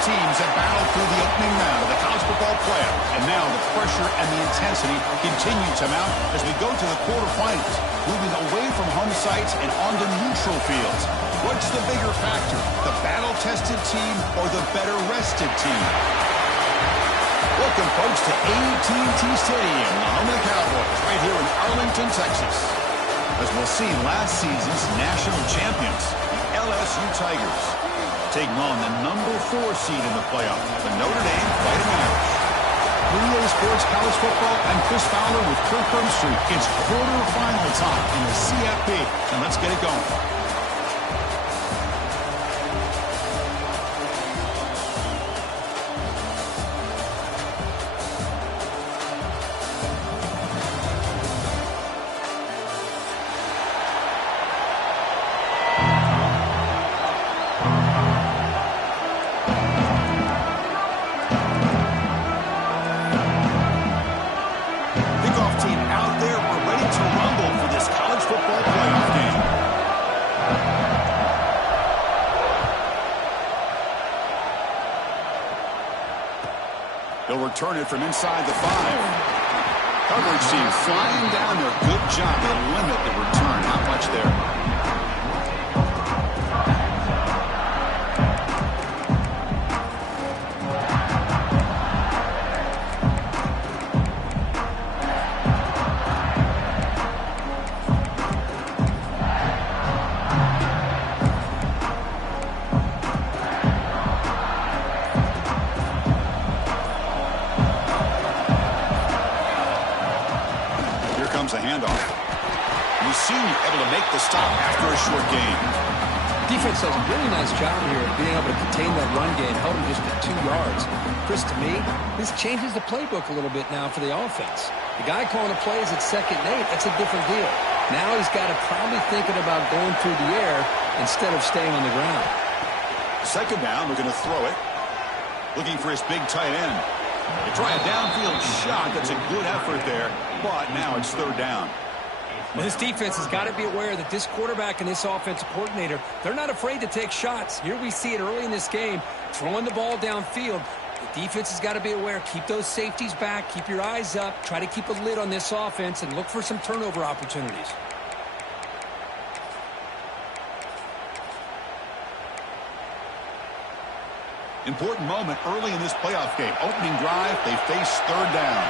teams have battled through the opening round of the college football playoff, and now the pressure and the intensity continue to mount as we go to the quarterfinals, moving away from home sites and onto neutral fields. What's the bigger factor, the battle-tested team or the better-rested team? Welcome, folks, to AT&T Stadium, the home of the Cowboys, right here in Arlington, Texas. As we'll see, last season's national champions, the LSU Tigers, taking on the number 4 seed in the playoff, the Notre Dame Fighting Irish. 3A Sports College Football, I'm Chris Fowler with Kirk Herbstreit. It's quarterfinal time in the CFP, and let's get it going. They'll return it from inside the 5. Coverage team flying down there. Good job to limit the return. Not much there. A handoff. You see able to make the stop after a short gain. Defense does a really nice job here of being able to contain that run game, held him just at 2 yards. Chris, to me, this changes the playbook a little bit now for the offense. The guy calling the plays at 2nd and 8, that's a different deal. Now he's got to probably thinking about going through the air instead of staying on the ground. 2nd down, we're going to throw it. Looking for his big tight end. They try a downfield shot. That's a good effort there, but now it's 3rd down. Well, this defense has got to be aware that this quarterback and this offensive coordinator, they're not afraid to take shots. Here we see it early in this game, throwing the ball downfield. The defense has got to be aware. Keep those safeties back. Keep your eyes up. Try to keep a lid on this offense and look for some turnover opportunities. Important moment early in this playoff game. Opening drive, they face 3rd down.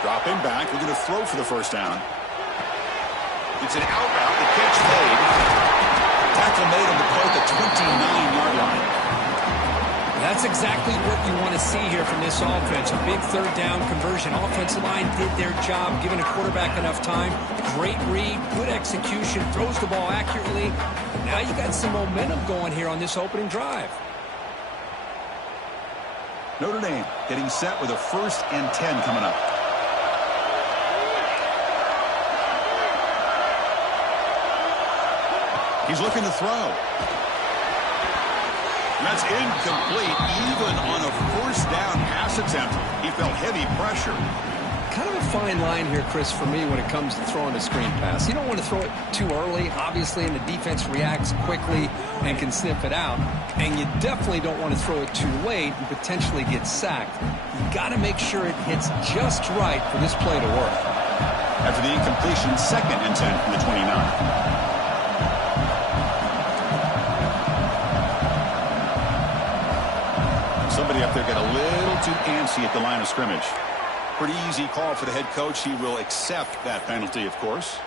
Dropping back, we're going to throw for the 1st down. It's an out route, the catch made. Tackle made on the play at the 29-yard line. That's exactly what you want to see here from this offense. A big 3rd down conversion. Offensive line did their job, giving a quarterback enough time. Great read, good execution, throws the ball accurately. Now you got some momentum going here on this opening drive. Notre Dame getting set with a 1st and 10 coming up. He's looking to throw. That's incomplete, even on a 1st down pass attempt. He felt heavy pressure. Kind of a fine line here, Chris, for me when it comes to throwing a screen pass. You don't want to throw it too early, obviously, and the defense reacts quickly and can sniff it out. And you definitely don't want to throw it too late and potentially get sacked. You got to make sure it hits just right for this play to work. After the incompletion, 2nd and 10 from the 29. Somebody up there got a little too antsy at the line of scrimmage. Pretty easy call for the head coach. He will accept that penalty, of course.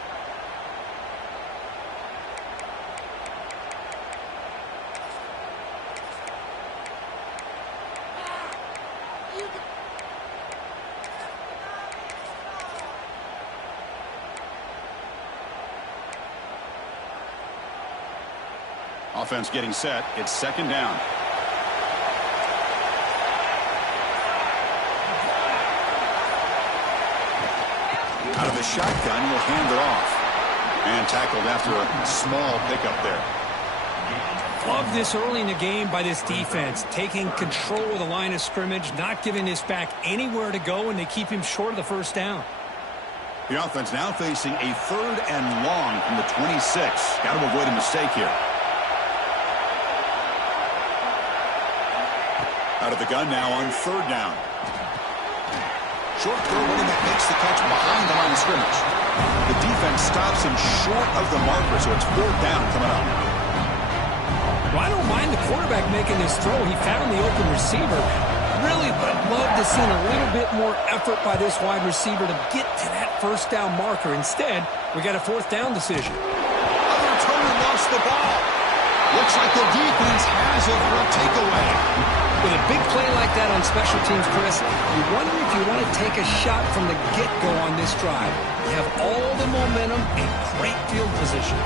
Offense getting set. It's 2nd down. Out of the shotgun, he'll hand it off. And tackled after a small pickup there. Love this early in the game by this defense. Taking control of the line of scrimmage, not giving this back anywhere to go, and they keep him short of the 1st down. The offense now facing a 3rd and long from the 26. Got to avoid a mistake here. Out of the gun now on 3rd down. Short throw, running that makes the catch behind the line of scrimmage. The defense stops him short of the marker, so it's 4th down coming up. Well, I don't mind the quarterback making this throw. He found the open receiver. Really would have loved to see a little bit more effort by this wide receiver to get to that 1st down marker. Instead, we got a 4th down decision. Other opponent lost the ball. Looks like the defense has it for a takeaway. With a big play like that on special teams, Chris, you wonder if you want to take a shot from the get-go on this drive. You have all the momentum and great field position.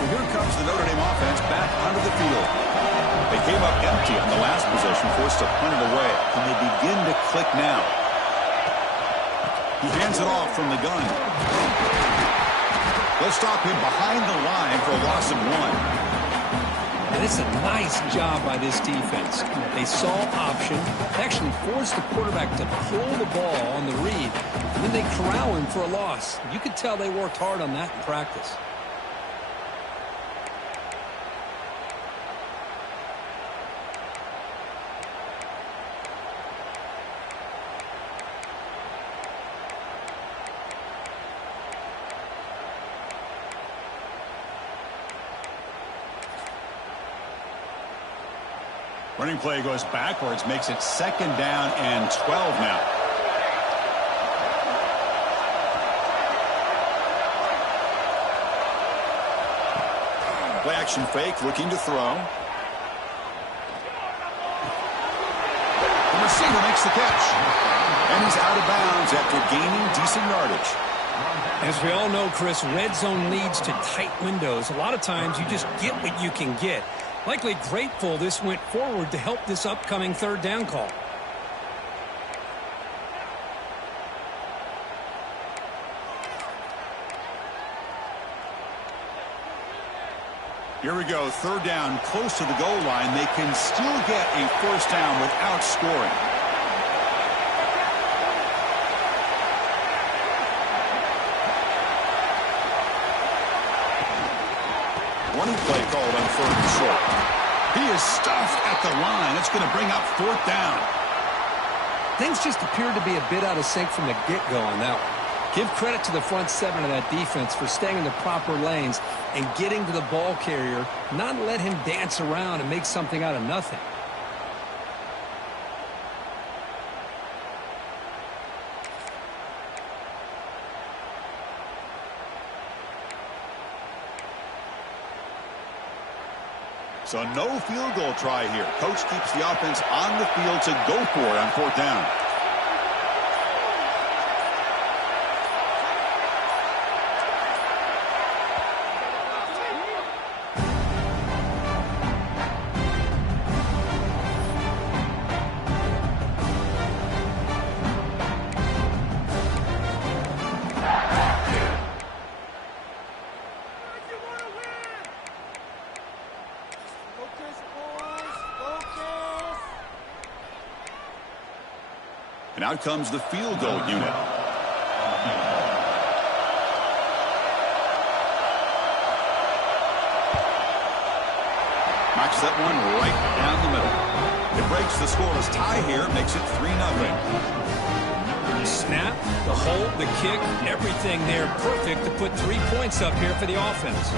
So here comes the Notre Dame offense back onto the field. They came up empty on the last possession, forced to punt it away. And they begin to click now. He hands it off from the gun. They'll stop him behind the line for a loss of 1. And it's a nice job by this defense. They saw option, actually forced the quarterback to pull the ball on the read, and then they corral him for a loss. You could tell they worked hard on that in practice. Running play goes backwards, makes it 2nd down and 12 now. Play action fake, looking to throw. The receiver makes the catch. And he's out of bounds after gaining decent yardage. As we all know, Chris, red zone leads to tight windows. A lot of times you just get what you can get. Likely grateful this went forward to help this upcoming 3rd down call. Here we go, 3rd down, close to the goal line. They can still get a 1st down without scoring. Running play called on 3rd and short. He is stuffed at the line. It's going to bring up 4th down. Things just appeared to be a bit out of sync from the get-go on that one. Give credit to the front 7 of that defense for staying in the proper lanes and getting to the ball carrier, not let him dance around and make something out of nothing. So no field goal try here. Coach keeps the offense on the field to go for it on 4th down. And out comes the field goal unit. Knocks that one right down the middle. It breaks the scoreless tie here, makes it 3-0. The snap, the hold, the kick, everything there perfect to put 3 points up here for the offense.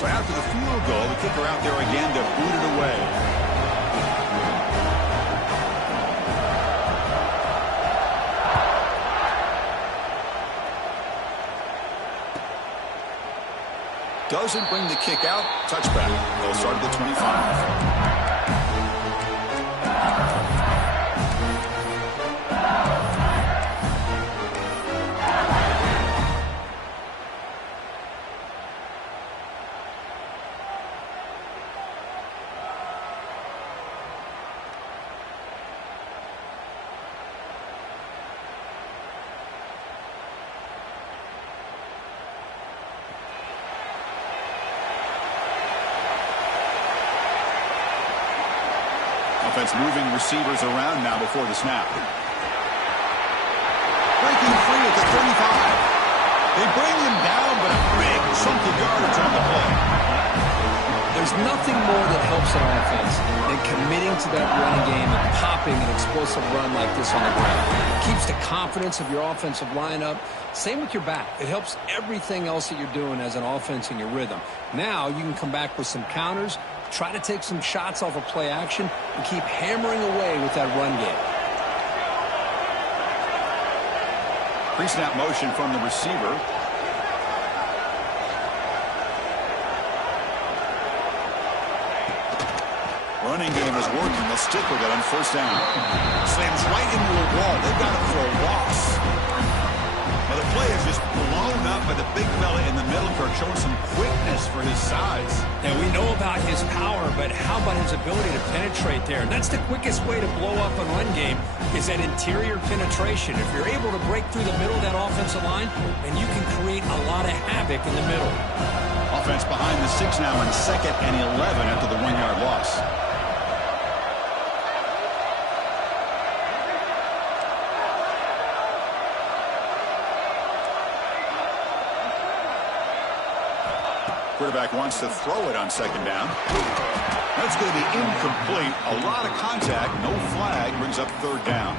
So after the field goal, the kicker out there again to boot it away. Doesn't bring the kick out. Touchback. They'll start at the 25. Offense moving receivers around now before the snap. Breaking free at the 35. They bring him down, but a big chunk of yardage on the play. There's nothing more that helps an offense than committing to that running game and popping an explosive run like this on the ground. It keeps the confidence of your offensive line up. Same with your back. It helps everything else that you're doing as an offense in your rhythm. Now you can come back with some counters, try to take some shots off of play action, and keep hammering away with that run game. Pre-snap motion from the receiver. Running game is working. They'll stick with it on first down. Slams right into a wall. They've got it for a loss. Now the play is just blown up by the big fella in the middle, Kirk, showing some quickness for his size. And we know about his power, but how about his ability to penetrate there? And that's the quickest way to blow up a run game, is that interior penetration. If you're able to break through the middle of that offensive line, and you can create a lot of havoc in the middle. Offense behind the 6 now in 2nd and 11 after the 1-yard loss. Quarterback wants to throw it on 2nd down. That's going to be incomplete. A lot of contact. No flag. Brings up 3rd down.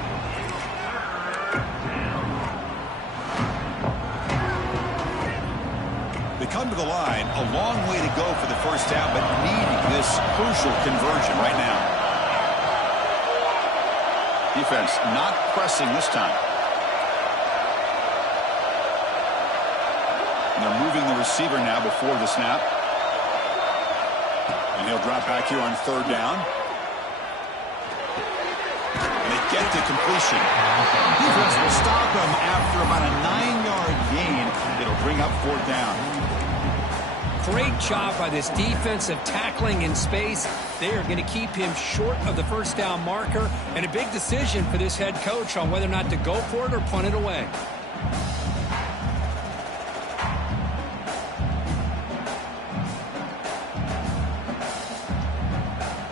They come to the line. A long way to go for the first down, but needing this crucial conversion right now. Defense not pressing this time. They're moving the receiver now before the snap. And he'll drop back here on 3rd down. And they get the completion. Defense will stop him after about a 9-yard gain. It'll bring up 4th down. Great job by this defensive tackling in space. They are going to keep him short of the first down marker. And a big decision for this head coach on whether or not to go for it or punt it away.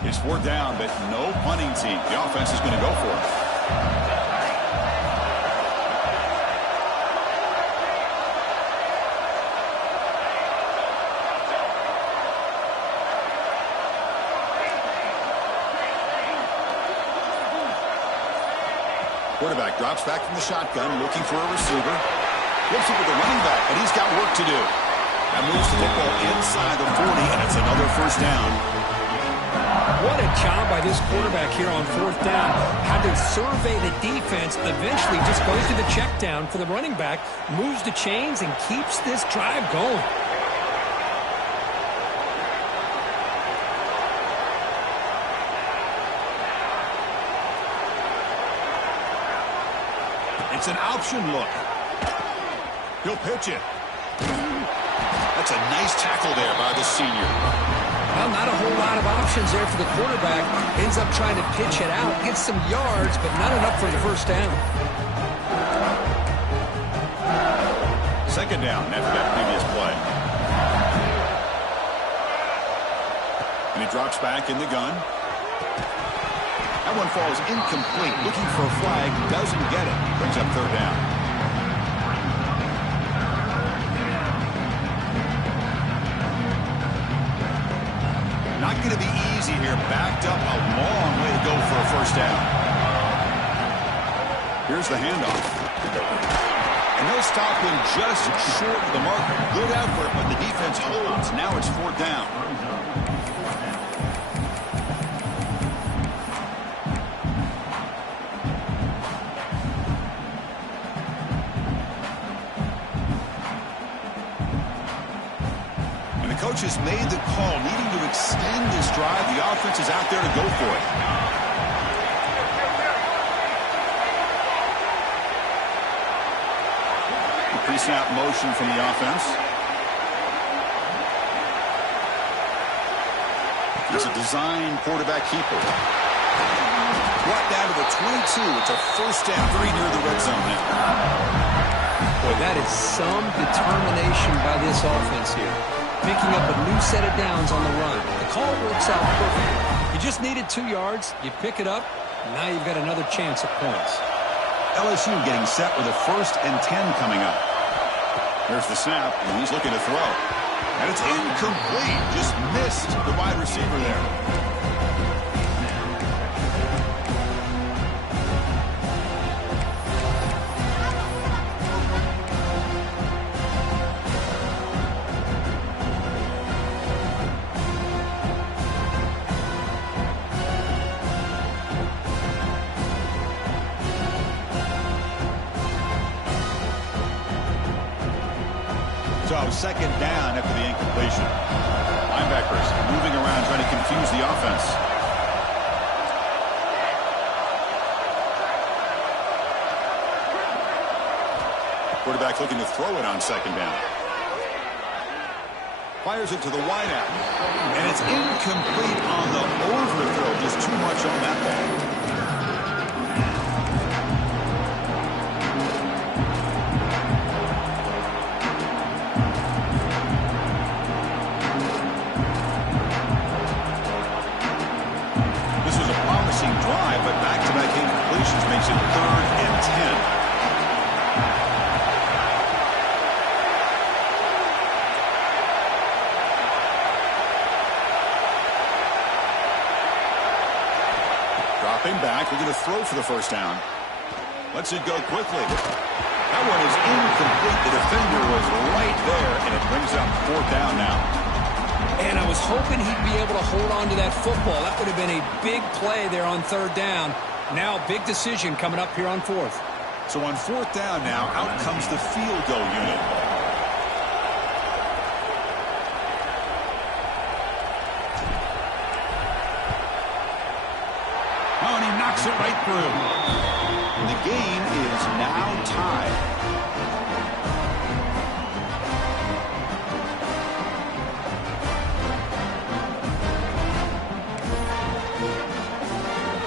It's 4th down, but no punting team. The offense is going to go for it. Quarterback drops back from the shotgun, looking for a receiver. Looks it with the running back, but he's got work to do. That moves the football inside the 40, and it's another first down. What a job by this quarterback here on 4th down. Had to survey the defense, eventually just goes to the check down for the running back, moves the chains, and keeps this drive going. It's an option look. He'll pitch it. That's a nice tackle there by the senior. Well, not a whole lot of options there for the quarterback. Ends up trying to pitch it out, gets some yards, but not enough for the first down. 2nd down after that previous play. And he drops back in the gun. That one falls incomplete. Looking for a flag. Doesn't get it. Brings up 3rd down. Not going to be easy here. Backed up a long way to go for a first down. Here's the handoff. And they'll stop him just short of the marker. Good effort, but the defense holds. Now it's 4th down. Coach has made the call, needing to extend this drive. The offense is out there to go for it. The pre-snap motion from the offense. He's a design quarterback keeper. Brought down to the 22. It's a first down, very near the red zone now. Boy, that is some determination by this offense here. Picking up a new set of downs on the run. The call works out perfectly. You just needed 2 yards. You pick it up. Now you've got another chance at points. LSU getting set with a 1st and 10 coming up. There's the snap, and he's looking to throw. And it's incomplete. Just missed the wide receiver there. So 2nd down after the incompletion. Linebackers moving around trying to confuse the offense. Quarterback looking to throw it on 2nd down. Fires it to the wideout. And it's incomplete on the overthrow. Just too much on that ball. Drive, but back-to-back incompletions makes it 3rd and 10. Dropping back, looking to throw for the 1st down. Lets it go quickly. That one is incomplete. The defender was right there, and it brings up 4th down now. And I was hoping he'd be able to hold on to that football. That would have been a big play there on 3rd down. Now, big decision coming up here on 4th. So on 4th down now, out comes the field goal unit. Oh, and he knocks it right through. The game is now tied.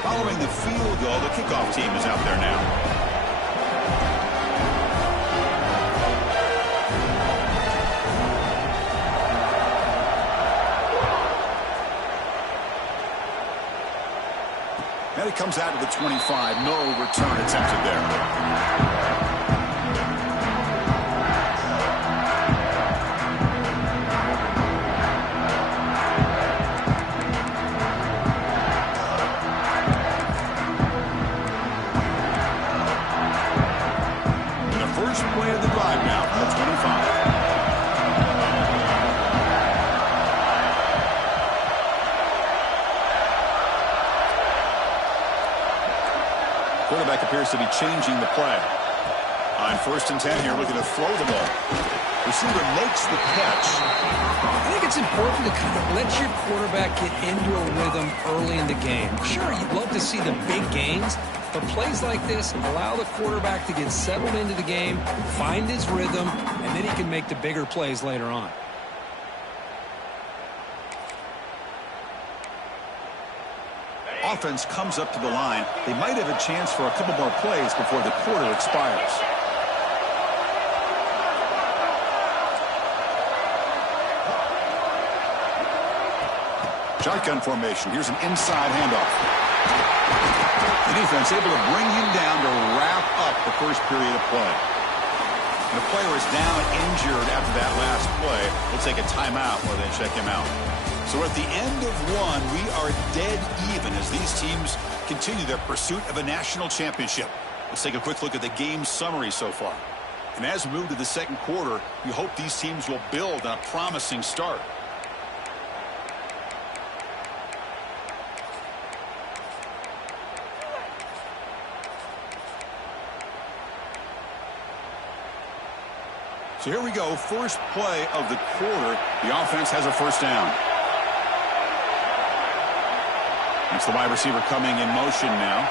Following the field goal, the kickoff team is out there now. And it comes out to the 25. No return attempted there. Play of the drive now from the 25. Quarterback appears to be changing the play. On 1st and 10 here, looking to throw the ball. Receiver makes the catch. I think it's important to kind of let your quarterback get into a rhythm early in the game. Sure, you'd love to see the big gains, but plays like this allow the quarterback to get settled into the game, find his rhythm, and then he can make the bigger plays later on. Offense comes up to the line. They might have a chance for a couple more plays before the quarter expires. Shotgun formation. Here's an inside handoff. The defense able to bring him down to wrap up the 1st period of play. And the player is down injured after that last play. We'll take a timeout while they check him out. So at the end of 1, we are dead even as these teams continue their pursuit of a national championship. Let's take a quick look at the game summary so far. And as we move to the 2nd quarter, we hope these teams will build on a promising start. So here we go, 1st play of the quarter. The offense has a 1st down. It's the wide receiver coming in motion now.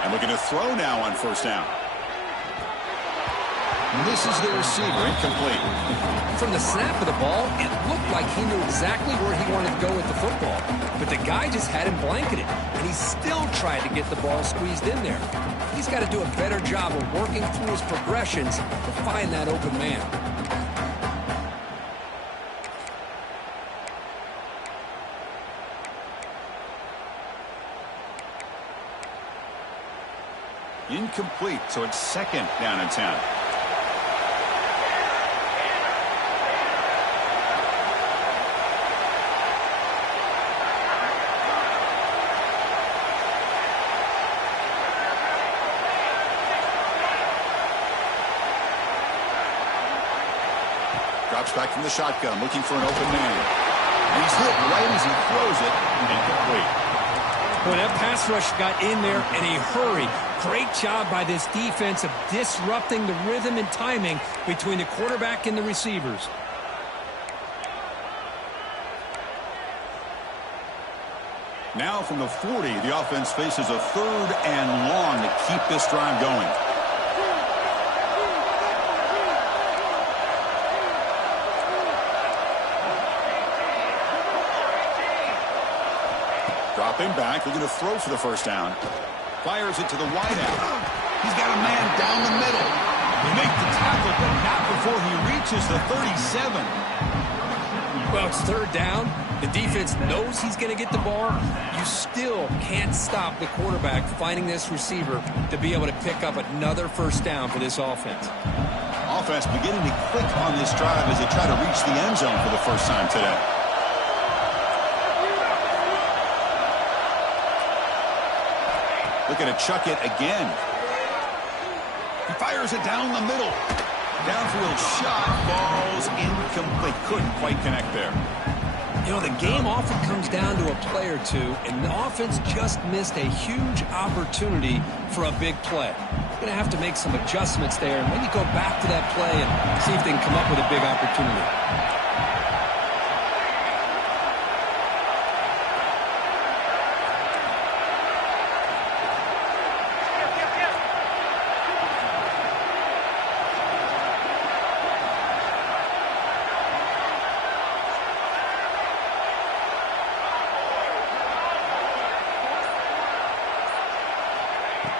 And looking to throw now on 1st down. Misses the receiver, incomplete. From the snap of the ball, it looked like he knew exactly where he wanted to go with the football. But the guy just had him blanketed, and he still tried to get the ball squeezed in there. He's got to do a better job of working through his progressions to find that open man. incomplete, so it's 2nd down and 10. Drops back from the shotgun, looking for an open man. And he's hit right as he throws it, incomplete. Boy, that pass rush got in there in a hurry. Great job by this defense of disrupting the rhythm and timing between the quarterback and the receivers. Now from the 40, the offense faces a 3rd and long to keep this drive going. Dropping back, looking to throw for the 1st down. Fires it to the wideout. He's got a man down the middle. They make the tackle, but not before he reaches the 37. Well, it's 3rd down. The defense knows he's going to get the ball. You still can't stop the quarterback finding this receiver to be able to pick up another 1st down for this offense. Offense beginning to click on this drive as they try to reach the end zone for the first time today. Looking to chuck it again. He fires it down the middle. Downfield shot falls incomplete. Couldn't quite connect there. You know, the game often comes down to a play or two, and the offense just missed a huge opportunity for a big play. They're going to have to make some adjustments there and maybe go back to that play and see if they can come up with a big opportunity.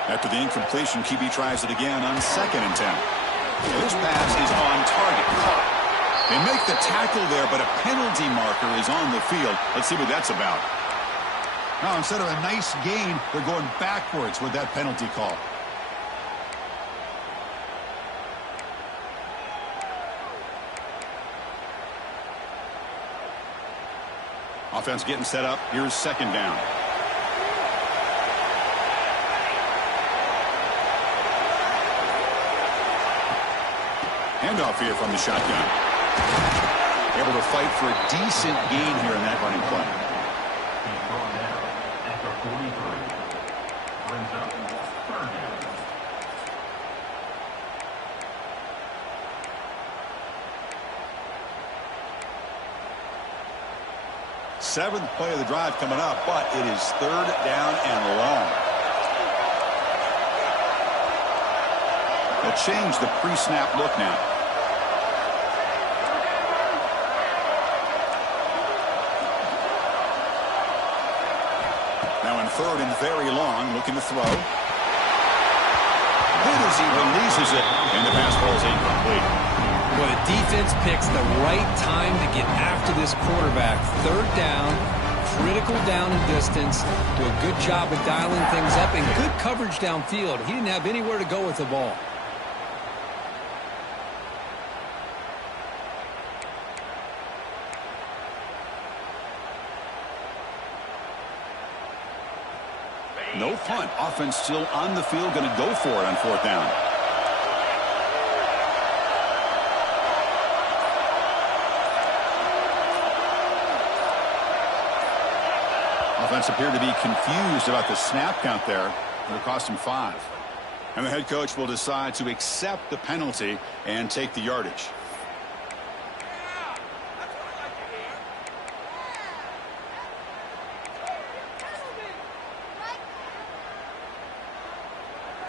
After the incompletion, QB tries it again on 2nd and 10. This pass is on target. They make the tackle there, but a penalty marker is on the field. Let's see what that's about. Now, instead of a nice gain, they're going backwards with that penalty call. Offense getting set up. Here's 2nd down. Handoff here from the shotgun. Able to fight for a decent gain here in that running play. Seventh play of the drive coming up, but it is 3rd down and long. They'll change the pre-snap look now. Now in 3rd and very long, looking to throw. Good as he releases it, and the pass ball is incomplete. Well, the defense picks the right time to get after this quarterback. 3rd down, critical down and distance. Do a good job of dialing things up and good coverage downfield. He didn't have anywhere to go with the ball. No punt. Offense still on the field, going to go for it on 4th down. Offense appeared to be confused about the snap count there. It'll cost him 5. And the head coach will decide to accept the penalty and take the yardage.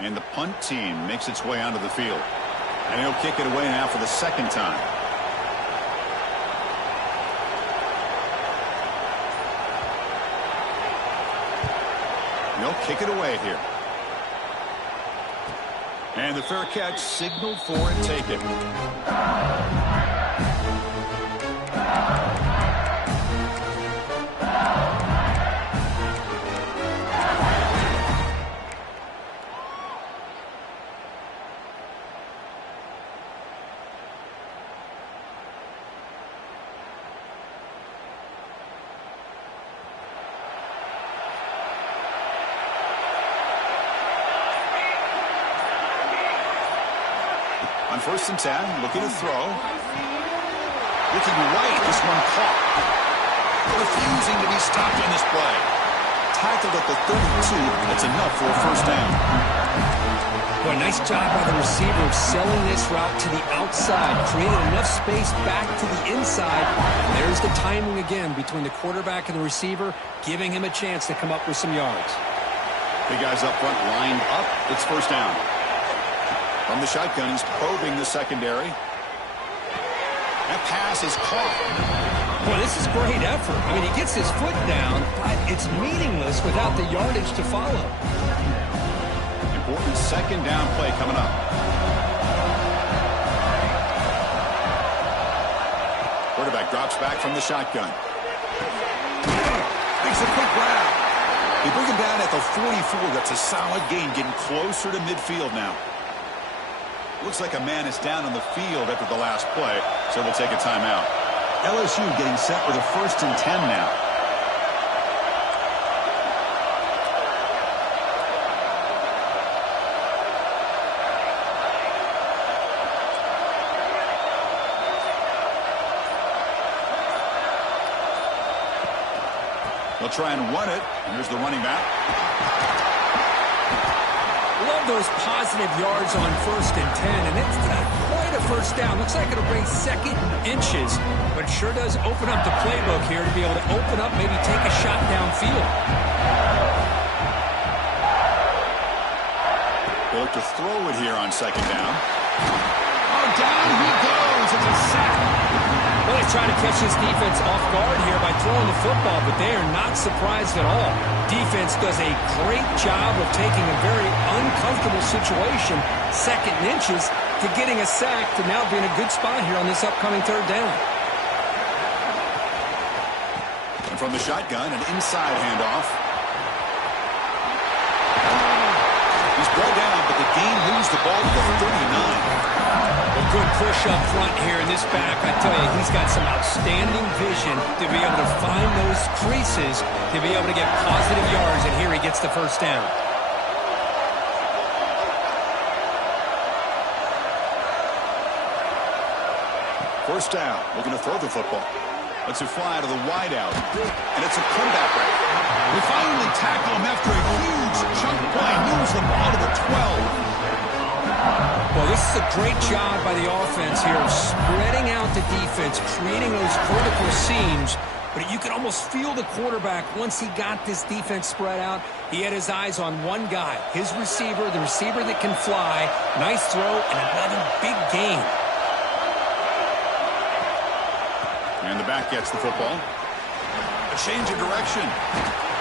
And the punt team makes its way onto the field. And he'll kick it away now for the 2nd time. They'll kick it away here. And the fair catch signaled for and taken. first and 10, looking to throw. Looking right, this one caught. Refusing to be stopped on this play. Tackled at the 32. That's enough for a first down. Boy, nice job by the receiver of selling this route to the outside, creating enough space back to the inside. There's the timing again between the quarterback and the receiver, giving him a chance to come up with some yards. Big guys up front lined up. It's first down. From the shotgun, he's probing the secondary. That pass is caught. Boy, this is great effort. I mean, he gets his foot down, but it's meaningless without the yardage to follow. Important second down play coming up. Quarterback drops back from the shotgun. Makes a quick grab. They bring him down at the 44. That's a solid gain, getting closer to midfield now. Looks like a man is down on the field after the last play, so they'll take a timeout. LSU getting set with a first and 10 now. They'll try and run it. And here's the running back. Love those positive yards on first and 10, and it's not quite a first down. Looks like it'll bring second inches, but it sure does open up the playbook here to be able to open up, maybe take a shot downfield. They look to throw it here on second down. Oh, down he goes. It's a sack. Well, they try to catch this defense off guard here by throwing the football, but they are not surprised at all. Defense does a great job of taking a very uncomfortable situation, second and inches, to getting a sack, to now being a good spot here on this upcoming third down. And from the shotgun, an inside handoff. He's brought down, but the game moves the ball to the 39. A good push up front here in this back. I tell you, he's got some outstanding vision to be able to find those creases, to be able to get positive yards, and here he gets the first down. First down, looking to throw the football. Lets it fly to the wideout, and it's a comeback route. They finally tackle him after a huge chunk play. Moves the ball to the 12. Well, this is a great job by the offense here of spreading out the defense, creating those vertical seams. But you can almost feel the quarterback, once he got this defense spread out, he had his eyes on one guy, his receiver, the receiver that can fly. Nice throw and another big gain. And the back gets the football. A change of direction.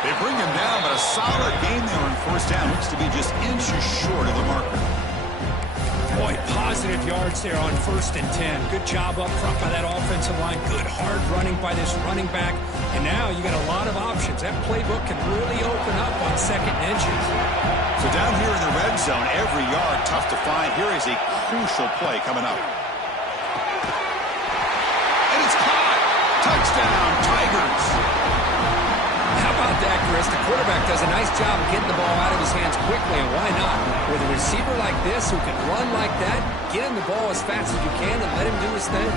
They bring him down, but a solid gain there on first down. Looks to be just inches short of the marker. Boy, positive yards there on first and 10. Good job up front by that offensive line. Good hard running by this running back. And now you got a lot of options. That playbook can really open up on second and inches. So down here in the red zone, every yard tough to find. Here is a crucial play coming up. And it's caught. Touchdown, Tigers. How about that, Chris? The quarterback does a nice job of getting the ball out of his hands quickly, and why not? With a receiver like this who can run like that, get him the ball as fast as you can and let him do his thing.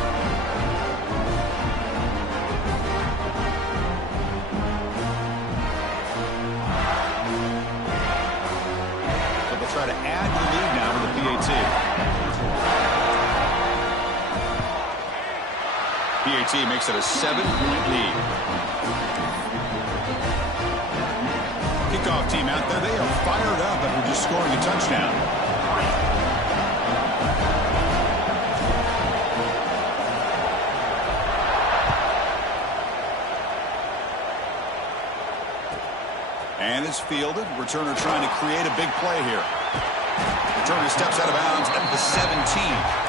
But they'll try to add the lead now with the PAT. PAT makes it a 7-point lead. Kickoff team out there, they are fired up after just scoring a touchdown. And it's fielded. Returner trying to create a big play here. Returner steps out of bounds at the 17.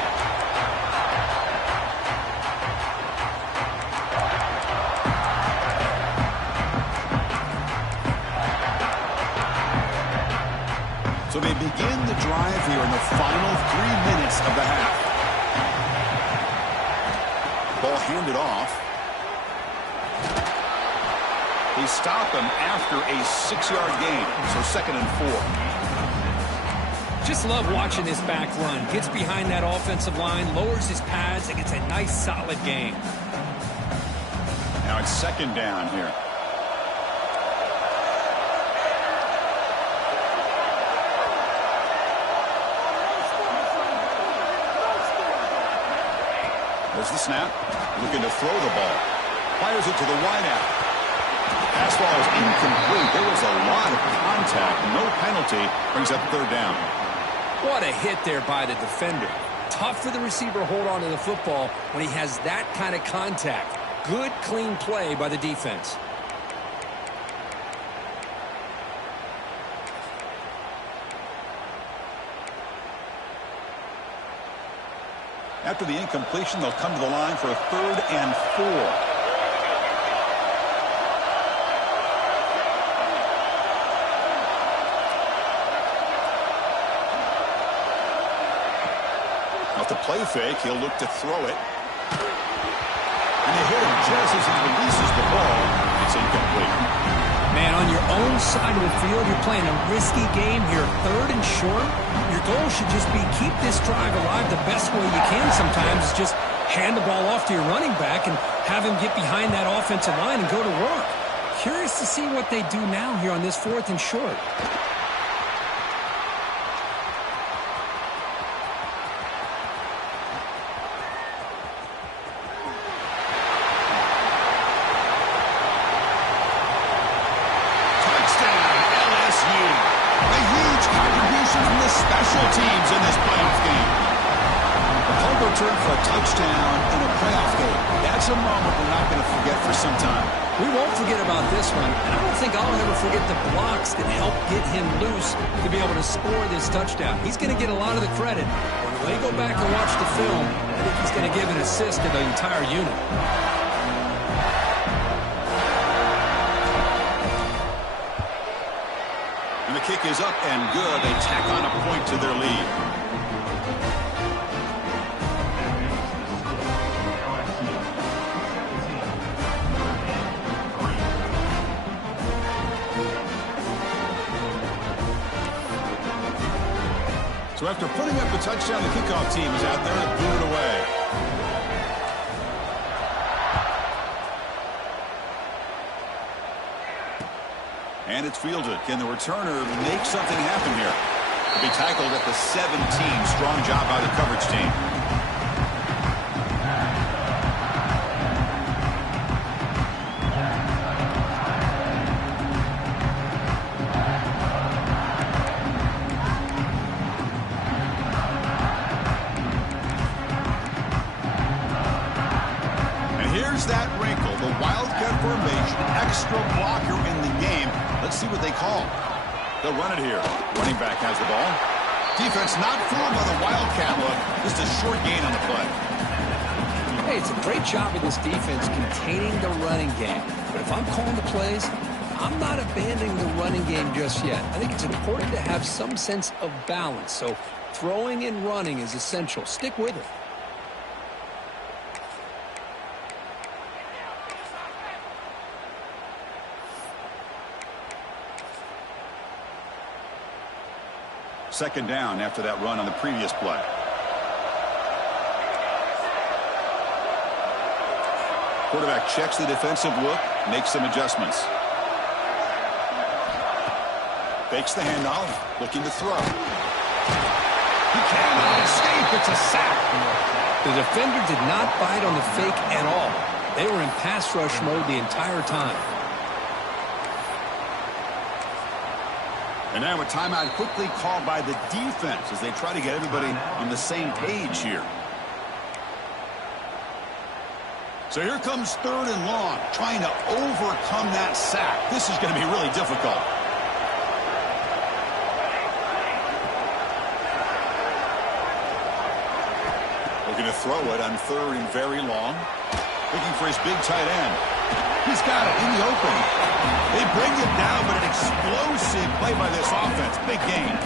So they begin the drive here in the final 3 minutes of the half. Ball handed off. They stop him after a 6-yard gain, so 2nd and 4. Just love watching this back run. Gets behind that offensive line, lowers his pads, and gets a nice, solid gain. Now it's second down here. There's the snap. Looking to throw the ball. Fires it to the wideout. Pass ball is incomplete. There was a lot of contact. No penalty. Brings up third down. What a hit there by the defender. Tough for the receiver to hold on to the football when he has that kind of contact. Good, clean play by the defense. After the incompletion, they'll come to the line for a 3rd and 4. Off the play fake, he'll look to throw it. And they hit him just as he releases the ball. It's incomplete. Man, on your own side of the field, you're playing a risky game here. 3rd and short. Your goal should just be keep this drive alive the best way you can sometimes. Is just hand the ball off to your running back and have him get behind that offensive line and go to work. Curious to see what they do now here on this 4th and short. Special teams in this playoff game. The punt return for a touchdown in a playoff game. That's a moment we're not going to forget for some time. We won't forget about this one, and I don't think I'll ever forget the blocks that helped get him loose to be able to score this touchdown. He's going to get a lot of the credit. When they go back and watch the film, I think he's going to give an assist to the entire unit. And the kick is up and good. They tack on a point to their lead. So after putting up the touchdown, the kickoff team is out there to boot it away. And it's fielded. Can the returner make something happen here? He'll be tackled at the 17. Strong job by the coverage team. And here's that wrinkle. The Wildcat formation, extra blocker in the game. Let's see what they call. They'll run it here. Running back has the ball. Defense not fooled by the Wildcat look. Just a short gain on the play. Hey, it's a great job of this defense containing the running game. But if I'm calling the plays, I'm not abandoning the running game just yet. I think it's important to have some sense of balance. So throwing and running is essential. Stick with it. Second down after that run on the previous play. Quarterback checks the defensive look, makes some adjustments. Fakes the handoff, looking to throw. He cannot escape. It's a sack. The defender did not bite on the fake at all. They were in pass rush mode the entire time. And now a timeout quickly called by the defense as they try to get everybody on the same page here. So here comes 3rd and long, trying to overcome that sack. This is going to be really difficult. Looking to throw it on 3rd and very long. Looking for his big tight end. He's got it in the open. They bring him down, but an explosive play by this offense. Big gain.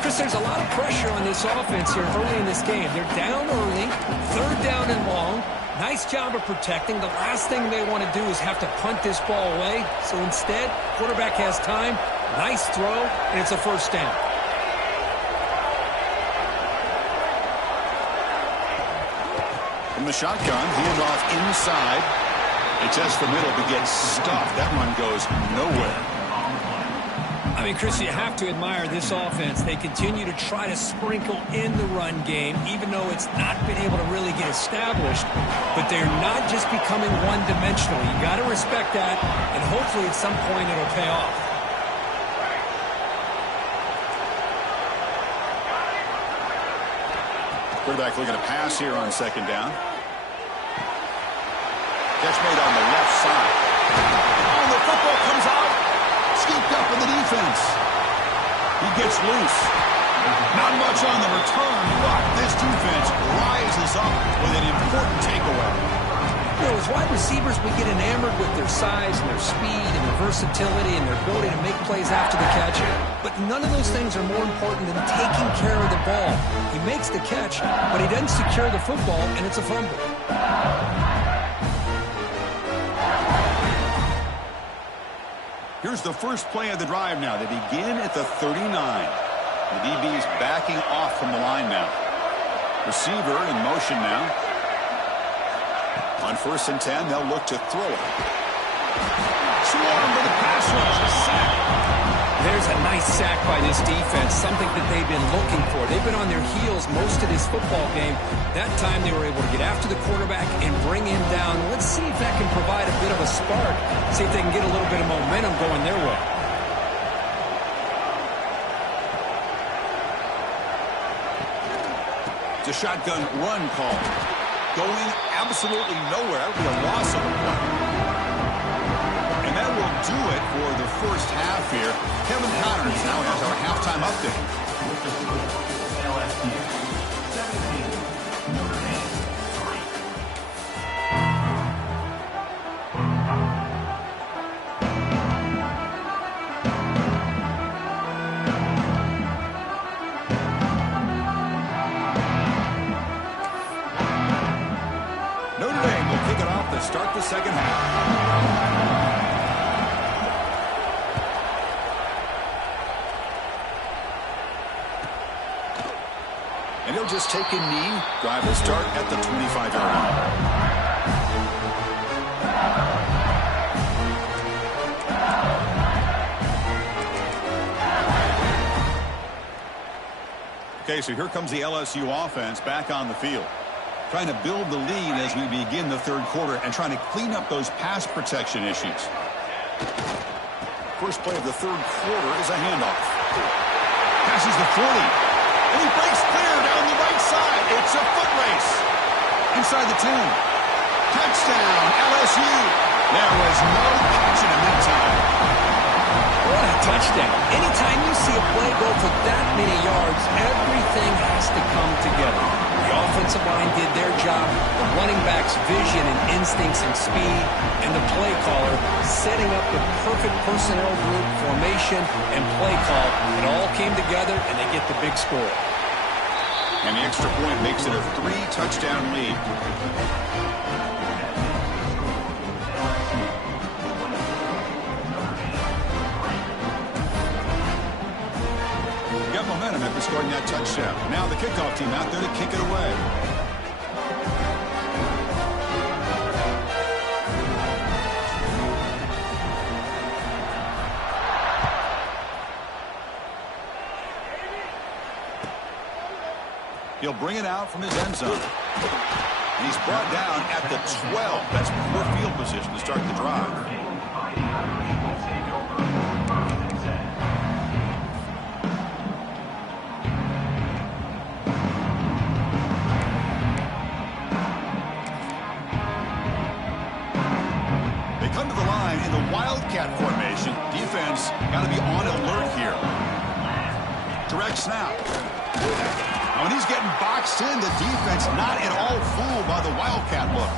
Chris, there's a lot of pressure on this offense here early in this game. They're down early, 3rd down and long. Nice job of protecting. The last thing they want to do is have to punt this ball away. So instead, quarterback has time. Nice throw, and it's a 1st down. From the shotgun, handoff inside. They test the middle, but gets stuffed. That run goes nowhere. I mean, Chris, you have to admire this offense. They continue to try to sprinkle in the run game, even though it's not been able to really get established. But they're not just becoming one-dimensional. You got to respect that, and hopefully at some point it'll pay off. Quarterback looking to pass here on second down. Catch made on the left side. Oh, the football comes out. Scooped up in the defense. He gets loose. Not much on the return, but this defense rises up with an important takeaway. You know, as wide receivers, we get enamored with their size and their speed and their versatility and their ability to make plays after the catch. But none of those things are more important than taking care of the ball. He makes the catch, but he doesn't secure the football, and it's a fumble. Here's the first play of the drive now. They begin at the 39. The DB is backing off from the line now. Receiver in motion now. On 1st and 10, they'll look to throw it. Swarm for the pass rush. A sack. There's a nice sack by this defense, something that they've been looking for. They've been on their heels most of this football game. That time they were able to get after the quarterback and bring him down. Let's see if that can provide a bit of a spark. See if they can get a little bit of momentum going their way. It's a shotgun run call. Going absolutely nowhere. That would be a loss of a play. And that will do it for the first half here. Kevin Connors now has our halftime update. LSU 17, Notre Dame 3. Notre Dame will kick it off to start the second half. And he'll just take a knee. Drive will start at the 25-yard line. Okay, so here comes the LSU offense back on the field. Trying to build the lead as we begin the third quarter and trying to clean up those pass protection issues. First play of the third quarter is a handoff. Passes the 40. And he breaks clear down the right side. It's a foot race. Inside the 10. Touchdown, LSU. There was no catching him that time. What a touchdown. Anytime you see a play go for that many yards, everything has to come together. The offensive line did their job, the running back's vision and instincts and speed, and the play caller setting up the perfect personnel group, formation, and play call. It all came together, and they get the big score. And the extra point makes it a 3-touchdown lead. Got momentum after scoring that touchdown. Now the kickoff team out there to kick it away. He'll bring it out from his end zone. And he's brought down at the 12. That's poor field position to start the drive. They come to the line in the Wildcat formation. Defense got to be on alert here. Direct snap. When he's getting boxed in, the defense not at all fooled by the Wildcat look.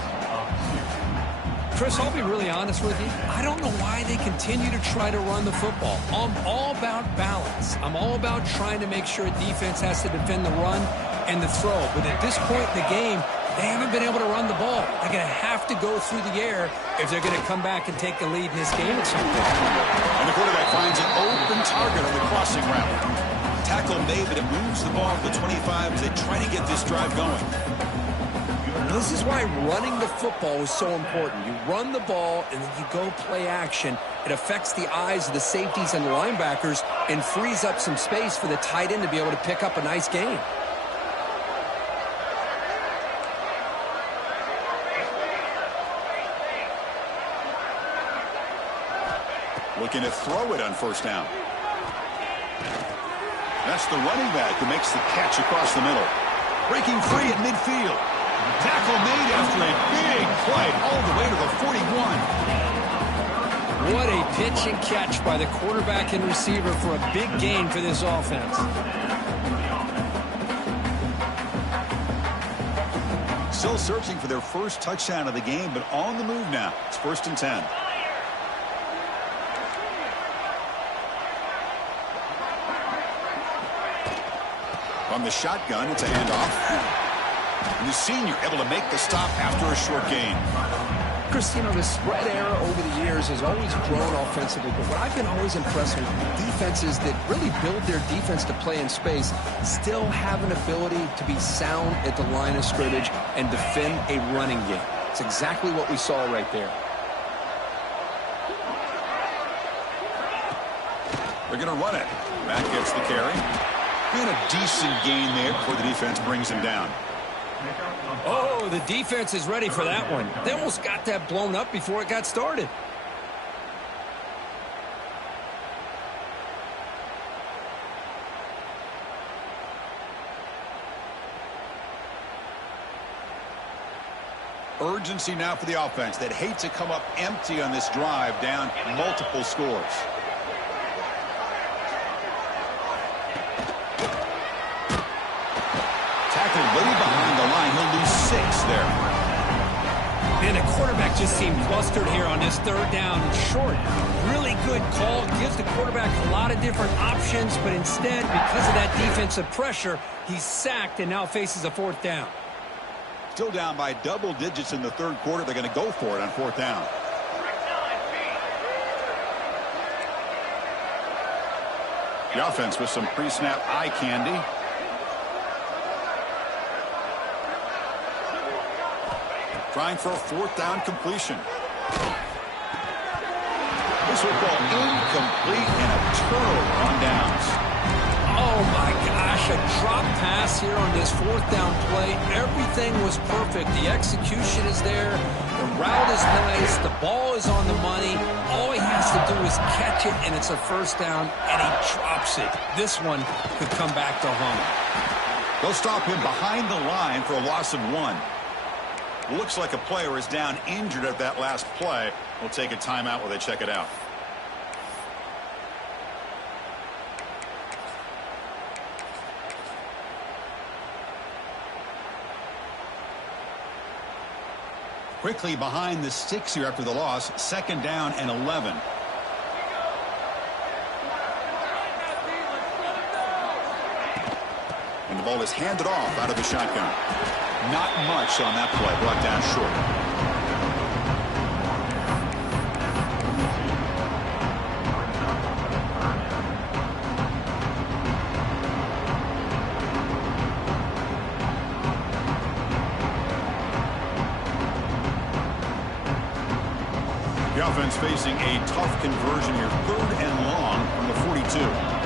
Chris, I'll be really honest with you. I don't know why they continue to try to run the football. I'm all about balance. I'm all about trying to make sure defense has to defend the run and the throw. But at this point in the game, they haven't been able to run the ball. They're going to have to go through the air if they're going to come back and take the lead in this game at some point. And the quarterback finds an open target on the crossing route. Tackle made, but it moves the ball to the 25 as they try to get this drive going. This is why running the football is so important. You run the ball, and then you go play action. It affects the eyes of the safeties and the linebackers and frees up some space for the tight end to be able to pick up a nice gain. Looking to throw it on first down. That's the running back who makes the catch across the middle. Breaking free at midfield. Tackle made after a big play all the way to the 41. What a pitch and catch by the quarterback and receiver for a big gain for this offense. Still searching for their first touchdown of the game, but on the move now. It's 1st and 10. From the shotgun, it's a handoff. And the senior able to make the stop after a short gain. Chris, you know, the spread era over the years has always grown offensively, but what I've been always impressed with defenses that really build their defense to play in space still have an ability to be sound at the line of scrimmage and defend a running game. It's exactly what we saw right there. They're going to run it. Matt gets the carry. And a decent gain there before the defense brings him down. Oh, the defense is ready for that one. They almost got that blown up before it got started. Urgency now for the offense that hate to come up empty on this drive, down multiple scores. Tackled way behind the line. He'll lose 6 there. And the quarterback just seemed flustered here on this 3rd down and short. Really good call. Gives the quarterback a lot of different options, but instead, because of that defensive pressure, he's sacked and now faces a 4th down. Still down by double digits in the 3rd quarter. They're going to go for it on 4th down. The offense with some pre-snap eye candy. Trying for a 4th down completion. This football incomplete and a turnover on downs. Oh my gosh, a drop pass here on this 4th down play. Everything was perfect. The execution is there. The route is nice. The ball is on the money. All he has to do is catch it, and it's a 1st down, and he drops it. This one could come back to haunt him. They'll stop him behind the line for a loss of 1. Looks like a player is down injured at that last play. We'll take a timeout while they check it out. Quickly behind the sticks here after the loss. 2nd down and 11. And the ball is handed off out of the shotgun. Not much on that play. Brought down short. The offense facing a tough conversion here. 3rd and long from the 42.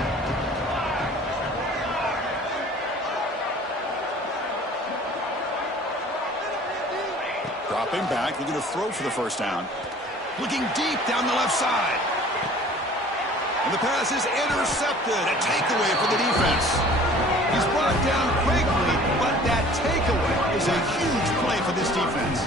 Dropping back, looking to throw for the 1st down. Looking deep down the left side. And the pass is intercepted. A takeaway for the defense. He's brought down quickly, but that takeaway is a huge play for this defense.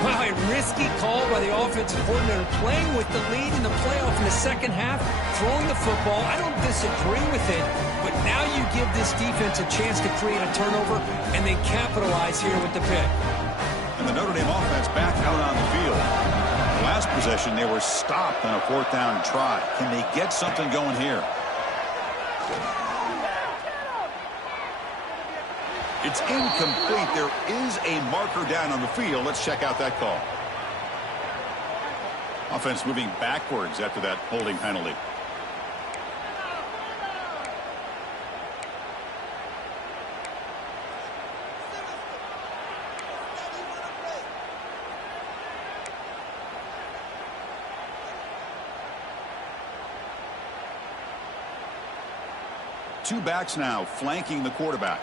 Wow, a risky call by the offensive coordinator, playing with the lead in the playoff in the 2nd half, throwing the football. I don't disagree with it, but now you give this defense a chance to create a turnover, and they capitalize here with the pick. And the Notre Dame offense back out on the field. Last possession, they were stopped on a 4th down try. Can they get something going here? It's incomplete. There is a marker down on the field. Let's check out that call. Offense moving backwards after that holding penalty. two backs now flanking the quarterback.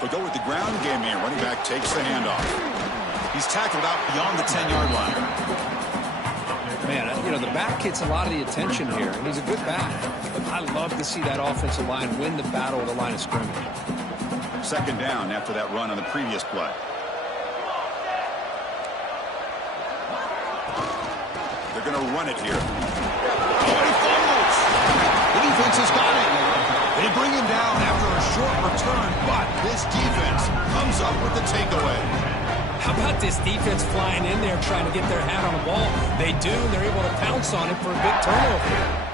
They'll go with the ground game here. Running back takes the handoff. He's tackled out beyond the 10-yard line. Man, you know, the back gets a lot of the attention here, and he's a good back. But I love to see that offensive line win the battle at the line of scrimmage. Second down after that run on the previous play. They're going to run it here. Oh, he fumbles! The defense has got it. They bring him down after a short return, but this defense comes up with the takeaway. How about this defense flying in there trying to get their hat on the ball? They do, and they're able to pounce on it for a big turnover.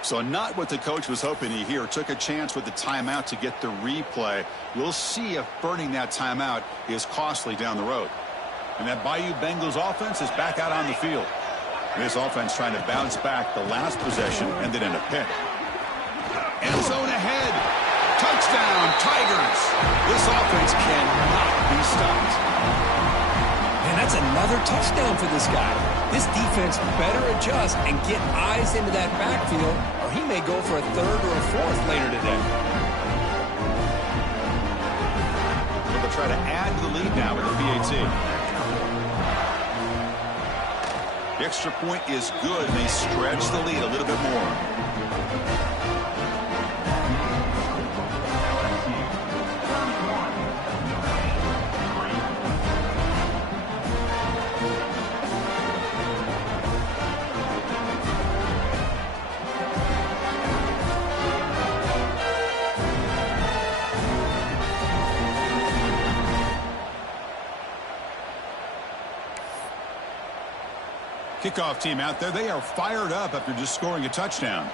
So not what the coach was hoping to hear. Took a chance with the timeout to get the replay. We'll see if burning that timeout is costly down the road. And that Bayou Bengals offense is back out on the field. This offense trying to bounce back. The last possession ended in a pick. End zone ahead. Touchdown, Tigers. This offense cannot be stopped. Man, that's another touchdown for this guy. This defense better adjust and get eyes into that backfield, or he may go for a third or a fourth later today. They'll try to add to the lead now with the PAT. The extra point is good. They stretch the lead a little bit more. Kickoff team out there. They are fired up after just scoring a touchdown.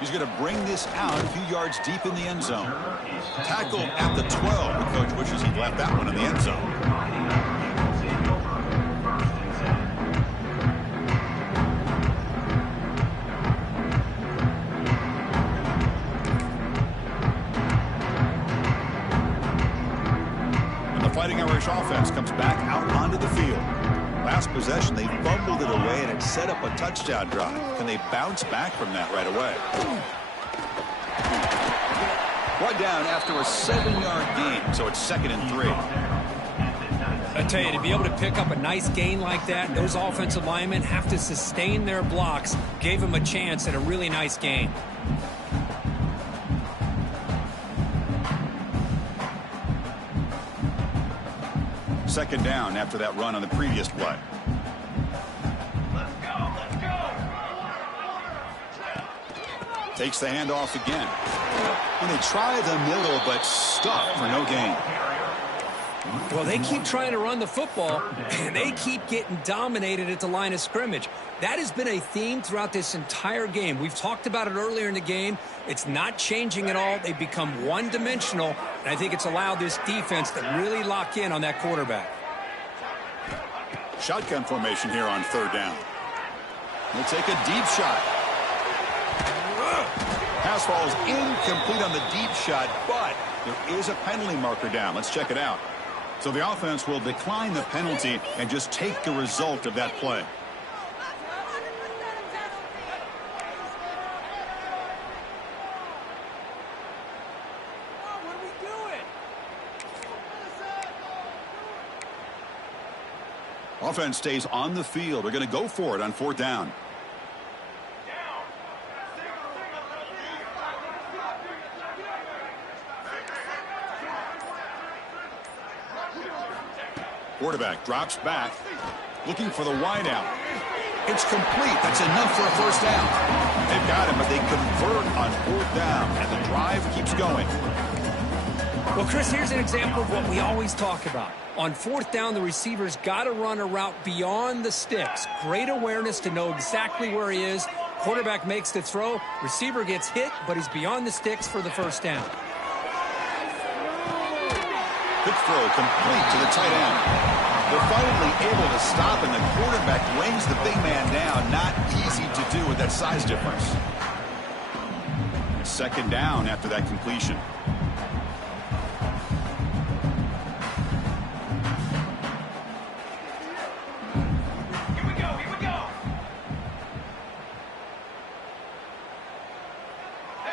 He's going to bring this out a few yards deep in the end zone. Tackled at the 12. The coach wishes he'd left that one in the end zone. Fighting Irish offense comes back out onto the field. Last possession, they fumbled it away, and it set up a touchdown drive. Can they bounce back from that right away? One down after a 7-yard gain, so it's 2nd and 3. I tell you, to be able to pick up a nice gain like that, those offensive linemen have to sustain their blocks. Gave them a chance at a really nice gain. Second down after that run on the previous play. Let's go. Takes the handoff again. And they try the middle, but stuck for no gain. Well, they keep trying to run the football, and they keep getting dominated at the line of scrimmage. That has been a theme throughout this entire game. We've talked about it earlier in the game. It's not changing at all. They've become one-dimensional, and I think it's allowed this defense to really lock in on that quarterback. Shotgun formation here on third down. They'll take a deep shot. Pass falls incomplete on the deep shot, but there is a penalty marker down. Let's check it out. So the offense will decline the penalty and just take the result of that play. Offense stays on the field. They're going to go for it on fourth down. Quarterback drops back, looking for the wideout. It's complete. That's enough for a first down. They've got him, but they convert on fourth down, and the drive keeps going. Well, Chris, here's an example of what we always talk about. On fourth down, the receiver's got to run a route beyond the sticks. Great awareness to know exactly where he is. Quarterback makes the throw. Receiver gets hit, but he's beyond the sticks for the first down. Quick throw complete to the tight end. They're finally able to stop, and the quarterback brings the big man down. Not easy to do with that size difference. Second down after that completion. Here we go, here we go.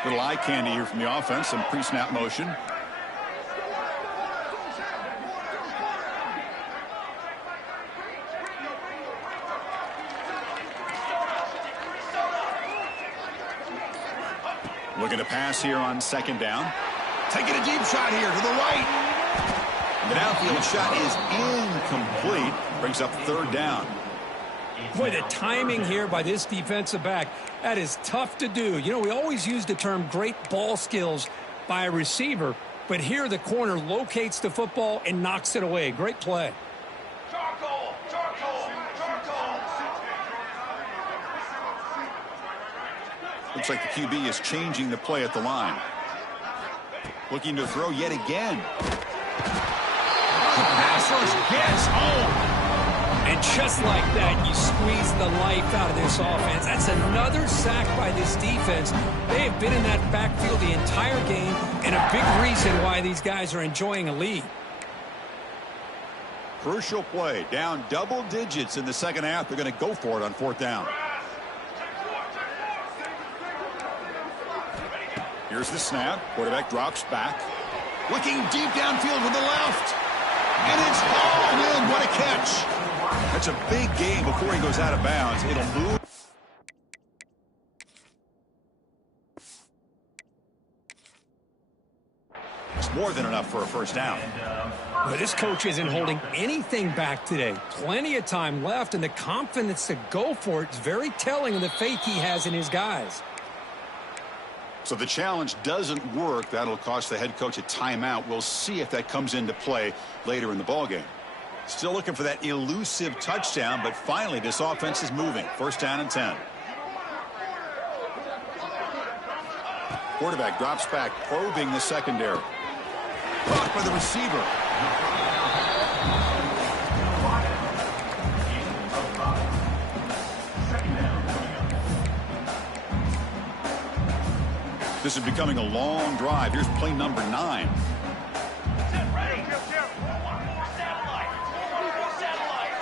Little eye candy here from the offense. Some pre-snap motion. Looking to pass here on second down. Taking a deep shot here to the right. The downfield shot is incomplete. Brings up third down. Boy, the timing here by this defensive back, that is tough to do. You know, we always use the term great ball skills by a receiver, but here the corner locates the football and knocks it away. Great play. Charcoal, charcoal, charcoal. Looks like the QB is changing the play at the line. Looking to throw yet again. The pass rush gets home. And just like that, you squeeze the life out of this offense. That's another sack by this defense. They have been in that backfield the entire game, and a big reason why these guys are enjoying a lead. Crucial play. Down double digits in the second half. They're going to go for it on fourth down. Here's the snap. Quarterback drops back. Looking deep downfield with the left. And it's all in. What a catch. That's a big gain before he goes out of bounds. It'll move. It's more than enough for a first down. Well, this coach isn't holding anything back today. Plenty of time left, and the confidence to go for it is very telling of the faith he has in his guys. So the challenge doesn't work. That'll cost the head coach a timeout. We'll see if that comes into play later in the ballgame. Still looking for that elusive touchdown, but finally this offense is moving. First down and 10. Quarterback drops back, probing the secondary. Blocked by the receiver. This is becoming a long drive. Here's play number 9. Set ready. One more satellite. One more satellite.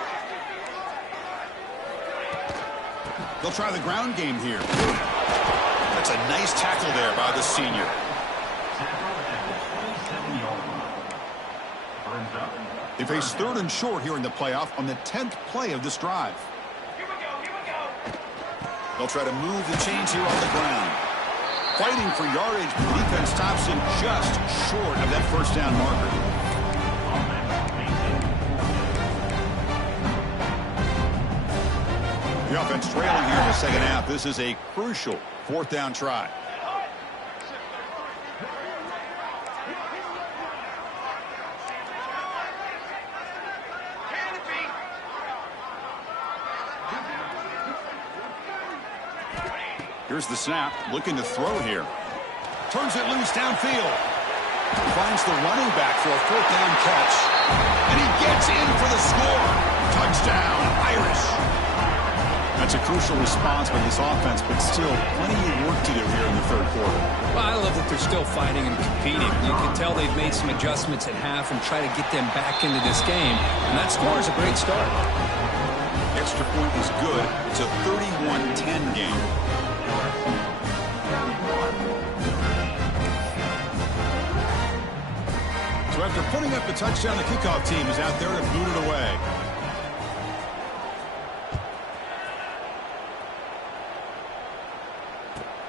They'll try the ground game here. That's a nice tackle there by the senior. They face third and short here in the playoff on the 10th play of this drive. Here we go, here we go. They'll try to move the chains here on the ground. Fighting for yardage, but the defense stops him just short of that first down marker. The offense trailing here in the second half. This is a crucial fourth down try. Here's the snap, looking to throw here. Turns it loose downfield. Finds the running back for a fourth down catch. And he gets in for the score. Touchdown, Irish. That's a crucial response by this offense, but still plenty of work to do here in the third quarter. Well, I love that they're still fighting and competing. You can tell they've made some adjustments at half and try to get them back into this game. And that score is a great start. Extra point was good. It's a 31-10 game. So after putting up the touchdown, the kickoff team is out there to boot it away.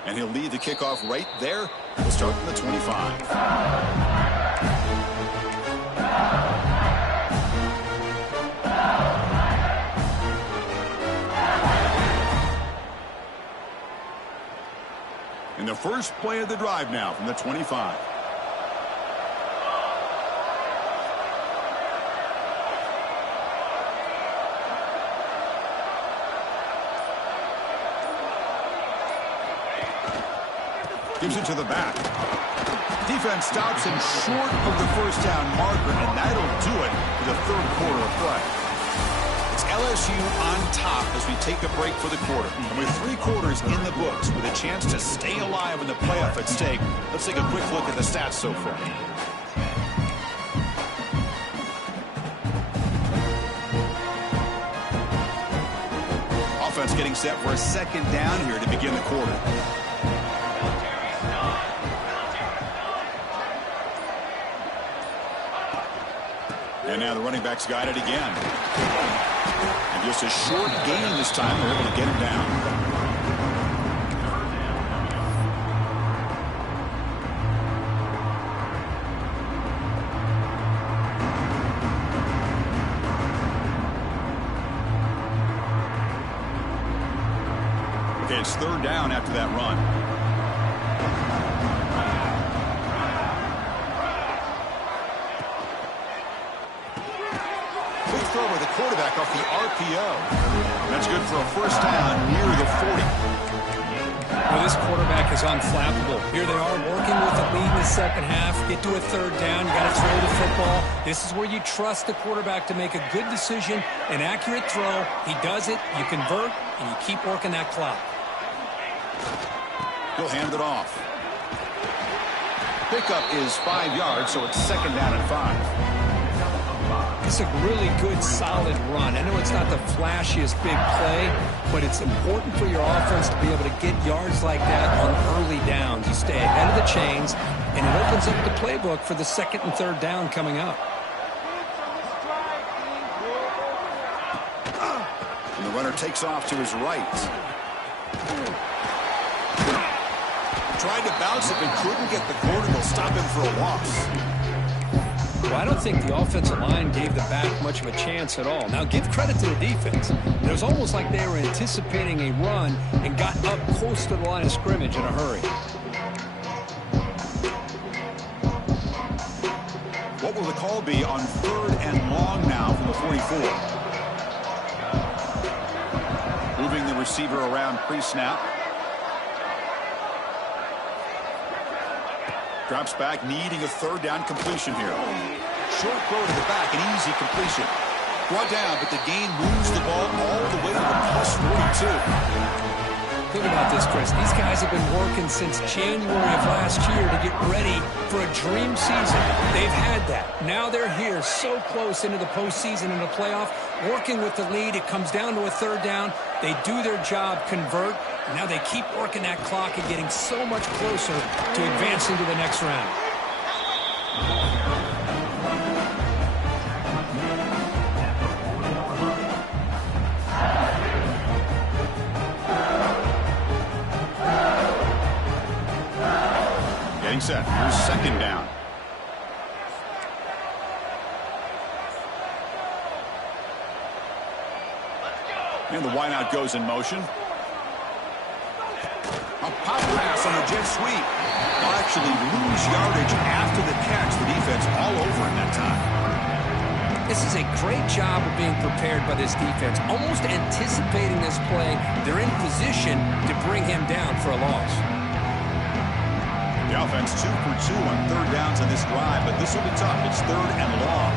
And he'll lead the kickoff right there. We'll start from the 25. And the first play of the drive now from the 25. Gives it to the back. Defense stops him short of the first down marker, and that'll do it for the third quarter of play. It's LSU on top as we take a break for the quarter. And with 3 quarters in the books, with a chance to stay alive in the playoff at stake, let's take a quick look at the stats so far. Offense getting set for a second down here to begin the quarter. And now the running back's got it again. And just a short gain this time. They're able to get him down. Okay, it's third down after that run. Throw with the quarterback off the RPO. That's good for a first down near the 40. Well, this quarterback is unflappable. Here they are working with the lead in the second half. Get to a third down. You got to throw the football. This is where you trust the quarterback to make a good decision, an accurate throw. He does it. You convert, and you keep working that clock. He'll hand it off. Pickup is 5 yards, so it's second down and 5. It's a really good, solid run. I know it's not the flashiest big play, but it's important for your offense to be able to get yards like that on early downs. You stay ahead of the chains, and it opens up the playbook for the second and third down coming up. And the runner takes off to his right. Tried to bounce it, but couldn't get the corner. They'll stop him for a loss. Well, I don't think the offensive line gave the back much of a chance at all. Now, give credit to the defense. It was almost like they were anticipating a run and got up close to the line of scrimmage in a hurry. What will the call be on third and long now from the 44? Moving the receiver around pre-snap. Drops back, needing a third down completion here. Short throw to the back, an easy completion. Brought down, but the gain moves the ball all the way to the plus 42. Think about this, Chris. These guys have been working since January of last year to get ready for a dream season. They've had that. Now they're here so close into the postseason and the playoff, working with the lead. It comes down to a third down. They do their job, convert. Now they keep working that clock and getting so much closer to advancing to the next round. Getting set. Here's second down. And the wideout goes in motion. A pop pass on a jet sweep. Will actually lose yardage after the catch. The defense all over in that time. This is a great job of being prepared by this defense. Almost anticipating this play. They're in position to bring him down for a loss. The offense 2 for 2 on third downs on this drive, but this will be tough. It's third and long.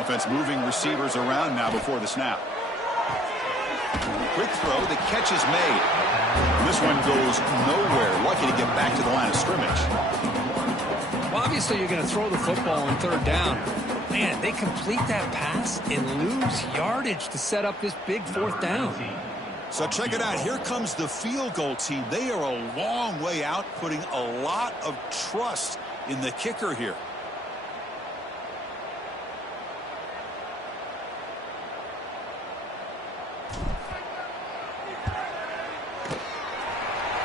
Offense moving receivers around now before the snap. Quick throw, the catch is made. And this one goes nowhere. Lucky to get back to the line of scrimmage. Well, obviously you're going to throw the football on third down. Man, they complete that pass and lose yardage to set up this big fourth down. So check it out. Here comes the field goal team. They are a long way out, putting a lot of trust in the kicker here.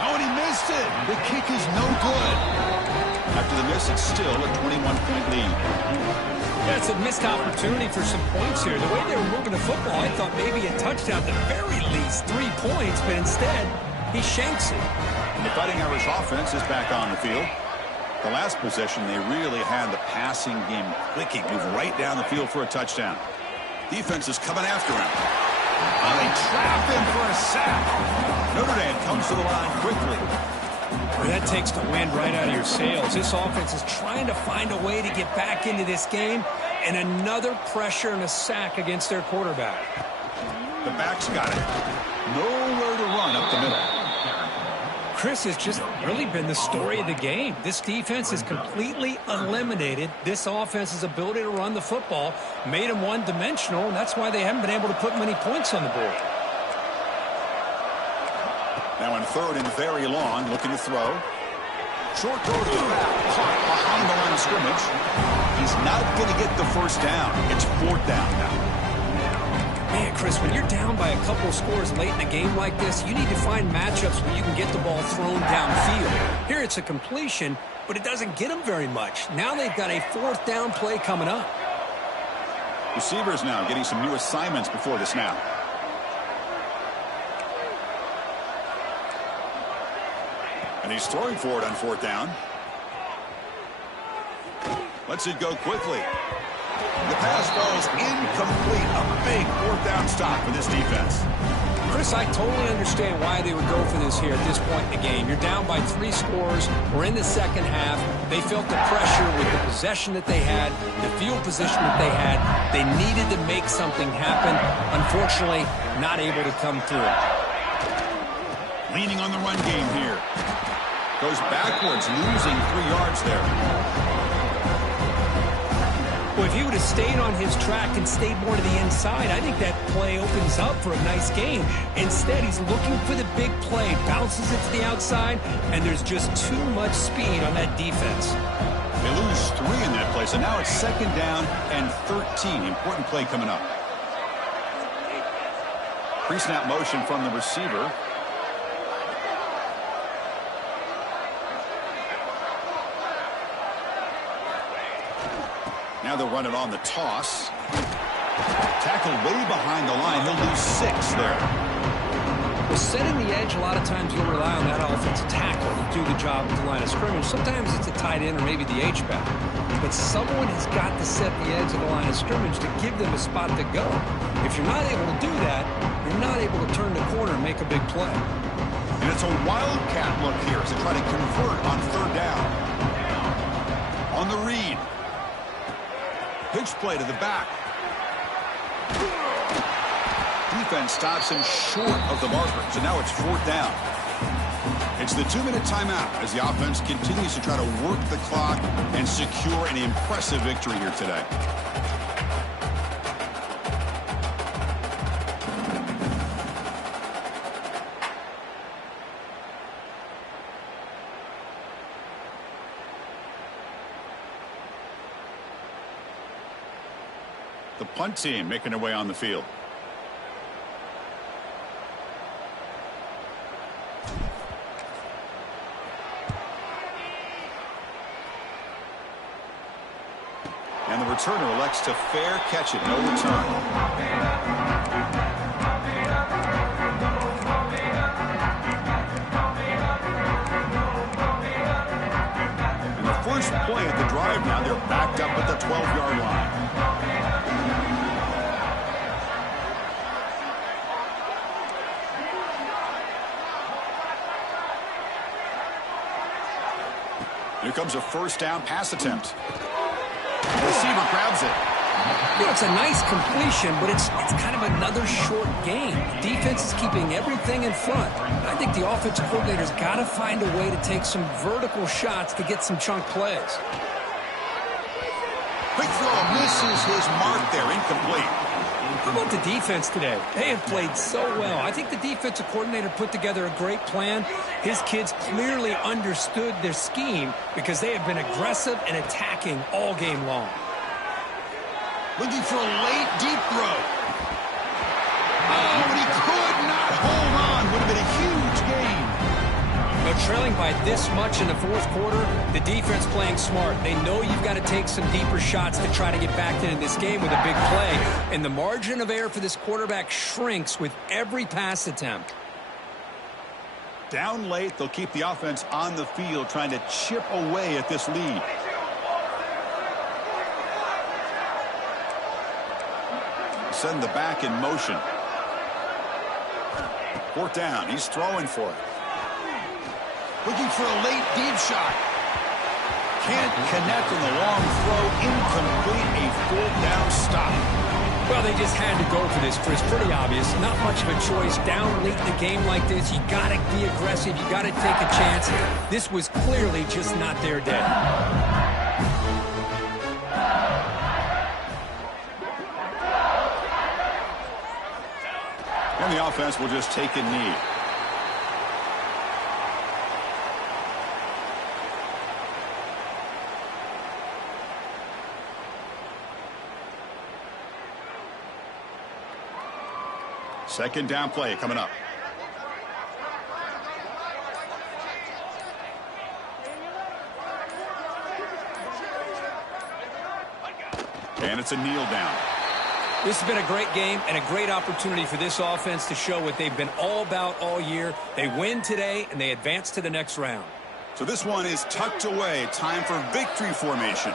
Oh, and he missed it. The kick is no good. After the miss, it's still a 21-point lead. Yeah, it's a missed opportunity for some points here. The way they were moving the football, I thought maybe a touchdown, at the very least 3 points, but instead, he shanks it. And the Fighting Irish offense is back on the field. The last possession, they really had the passing game clicking, move right down the field for a touchdown. Defense is coming after him. Oh, they trap him for a sack. Notre Dame comes to the line quickly. Well, that takes the wind right out of your sails. This offense is trying to find a way to get back into this game, and another pressure and a sack against their quarterback. The back's got it. Nowhere to run up the middle. Chris, has just really been the story of the game. This defense has completely eliminated this offense's ability to run the football, made them one-dimensional, and that's why they haven't been able to put many points on the board. Now on third and very long, looking to throw. Short throw to the back, caught behind the line of scrimmage. He's not going to get the first down. It's fourth down now. Man, Chris, when you're down by a couple of scores late in a game like this, you need to find matchups where you can get the ball thrown downfield. Here it's a completion, but it doesn't get them very much. Now they've got a fourth down play coming up. Receivers now getting some new assignments before the snap. And he's throwing for it on fourth down. Lets it go quickly. The pass falls incomplete. A big fourth down stop for this defense. Chris, I totally understand why they would go for this here at this point in the game. You're down by 3 scores. We're in the second half. They felt the pressure with the possession that they had, the field position that they had. They needed to make something happen. Unfortunately, not able to come through. Leaning on the run game here. Goes backwards, losing 3 yards there. Well, if he would have stayed on his track and stayed more to the inside, I think that play opens up for a nice game. Instead, he's looking for the big play, bounces it to the outside, and there's just too much speed on that defense. They lose 3 in that play, so now it's second down and 13. Important play coming up. Pre-snap motion from the receiver. Now they'll run it on the toss. Tackled way behind the line. He'll lose 6 there. Well, setting the edge, a lot of times you'll rely on that offensive tackle to do the job at the line of scrimmage. Sometimes it's a tight end or maybe the H-back. But someone has got to set the edge of the line of scrimmage to give them a spot to go. If you're not able to do that, you're not able to turn the corner and make a big play. And it's a wildcat look here as they try to convert on third down. On the read. Pitch play to the back. Defense stops him short of the marker, so now it's fourth down. It's the 2-minute timeout as the offense continues to try to work the clock and secure an impressive victory here today. The punt team making their way on the field. And the returner elects to fair catch it. No return. And the first play at the drive now, they're backed up at the 12-yard line. Here comes a first down pass attempt. The receiver grabs it. You know, it's a nice completion, but it's kind of another short game. The defense is keeping everything in front. I think the offensive coordinator's got to find a way to take some vertical shots to get some chunk plays. Quick throw misses his mark there, incomplete. How about the defense today? They have played so well. I think the defensive coordinator put together a great plan. His kids clearly understood their scheme because they have been aggressive and attacking all game long. Looking for a late deep throw. Oh, but he could not hold on. Would have been a huge gain. But trailing by this much in the fourth quarter, the defense playing smart. They know you've got to take some deeper shots to try to get back into this game with a big play. And the margin of error for this quarterback shrinks with every pass attempt. Down late, they'll keep the offense on the field trying to chip away at this lead. Send the back in motion. 4th down. He's throwing for it. Looking for a late deep shot. Can't connect on the long throw. Incomplete. A 4th down stop. Well, they just had to go for this, Chris. Pretty obvious. Not much of a choice. Down late in the game like this, you got to be aggressive. You got to take a chance. This was clearly just not their day. And the offense will just take a knee. Second down play coming up. And it's a kneel down. This has been a great game and a great opportunity for this offense to show what they've been all about all year. They win today, and they advance to the next round. So this one is tucked away. Time for victory formation.